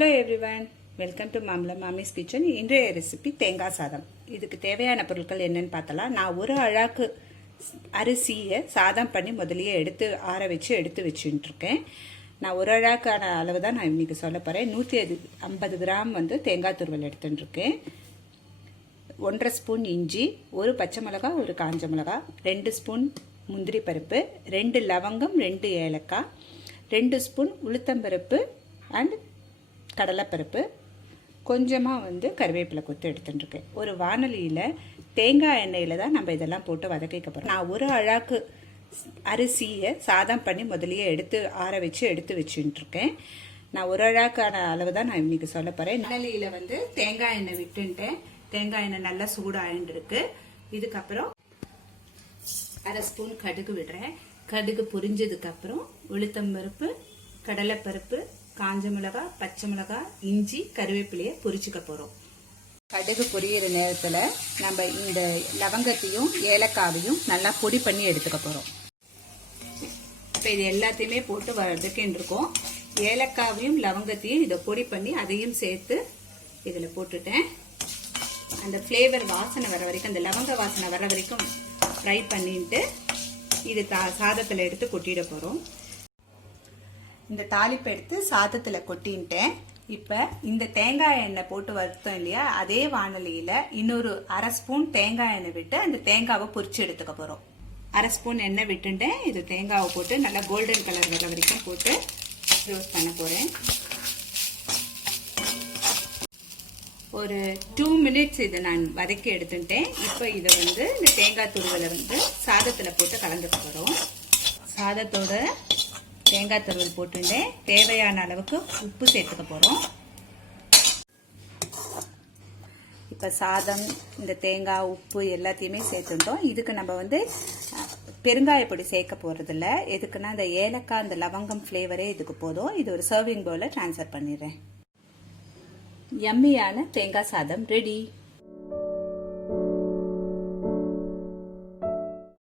Hello everyone, welcome to Mambalam Maami's kitchen. இன்றைய recipe தேங்காய் சாதம். இதுக்கு தேவையான பொருட்கள் என்னன்னு பார்த்தலாம். நான் ஒரு அழாக்கு அரிசியை சாதம் பண்ணி முதலியே ஆற வச்சு எடுத்து வச்சுட்டு இருக்கேன். நான் ஒரு அழாக்கான அளவு தான் நான் இன்னைக்கு சொல்ல போறேன். 150 கிராம் தேங்காய் துருவல் எடுத்துட்டு இருக்கேன். 1.5 ஸ்பூன் இஞ்சி, ஒரு பச்சை மிளகாய், ஒரு காஞ்ச மிளகாய், 2 ஸ்பூன் முந்திரி பருப்பு, 2 லவங்கம், 2 ஏலக்காய், 2 ஸ்பூன் உளுத்தம்பருப்பு அண்ட் கடலைப்பருப்பு, கொஞ்சமாக கருவேப்பிலை கொத்து எடுத்துட்டுருக்கேன். ஒரு வானலியில் தேங்காய் எண்ணெயில் தான் நம்ம இதெல்லாம் போட்டு வதக்கிக்க போகிறோம். நான் ஒரு அழாக்கு அரிசியை சாதம் பண்ணி முதலியே ஆற வச்சு எடுத்து வச்சுட்டுருக்கேன். நான் ஒரு அழாக்கான அளவு தான் நான் இன்னைக்கு சொல்ல போகிறேன். வானலியில் தேங்காய் எண்ணெய் விட்டுட்டேன். தேங்காய் எண்ணெய் நல்லா சூடாயின்னு இருக்கு. இதுக்கப்புறம் 1/2 ஸ்பூன் கடுகு விடுறேன். கடுகு பொரிஞ்சதுக்கப்புறம் உளுத்தம்பருப்பு, கடலைப்பருப்பு, காஞ்ச மிளகாய், பச்சை மிளகாய், இஞ்சி, கருவேப்பிலையை பொரிச்சுக்க போகிறோம். கடுகு பொரியிற நேரத்தில் நம்ம இந்த லவங்கத்தையும் ஏலக்காவையும் நல்லா பொடி பண்ணி எடுத்துக்க போகிறோம். இப்போ இது எல்லாத்தையுமே போட்டு வதக்கின்னு இருக்கோம். ஏலக்காவையும் லவங்கத்தையும் இதை பொடி பண்ணி அதையும் சேர்த்து இதில் போட்டுட்டேன். அந்த ஃப்ளேவர் வாசனை வர வரைக்கும், அந்த லவங்க வாசனை வர வரைக்கும் ஃப்ரை பண்ணிட்டு இது சாதத்தில் எடுத்து கொட்டிட போகிறோம். இந்த தாளிப்பை எடுத்து சாதத்தில் கொட்டின்ட்டேன். இப்போ இந்த தேங்காய் எண்ணெய் போட்டு வறுத்தோம் இல்லையா, அதே வானலியில் இன்னொரு 1/2 ஸ்பூன் தேங்காய் எண்ணெய் விட்டு அந்த தேங்காவை பொரிச்சு எடுத்துக்க போகிறோம். 1/2 ஸ்பூன் எண்ணெய் விட்டுட்டேன். இது தேங்காவை போட்டு நல்லா கோல்டன் கலர் வர வரைக்கும் போட்டு ரோஸ்ட் பண்ண போகிறேன். ஒரு 2 மினிட்ஸ் இதை நான் வதக்கி எடுத்துட்டேன். இப்போ இதை இந்த தேங்காய் துருவலை சாதத்தில் போட்டு கலந்துக்க போகிறோம். சாதத்தோட தேங்காய் துருவல் போட்டுட்டேன். தேவையான அளவுக்கு உப்பு சேர்த்துக்க போகிறோம். இப்போ சாதம், இந்த தேங்காய், உப்பு எல்லாத்தையுமே சேர்த்துட்டோம். இதுக்கு நம்ம பெருங்காயப்பொடி சேர்க்க போகிறதில்ல. எதுக்குன்னா இந்த ஏலக்காய், இந்த லவங்கம் ஃப்ளேவரே இதுக்கு போதும். இது ஒரு சர்விங் பவுலில் ட்ரான்ஸ்ஃபர் பண்ணிடுறேன். யம்மியான தேங்காய் சாதம் ரெடி.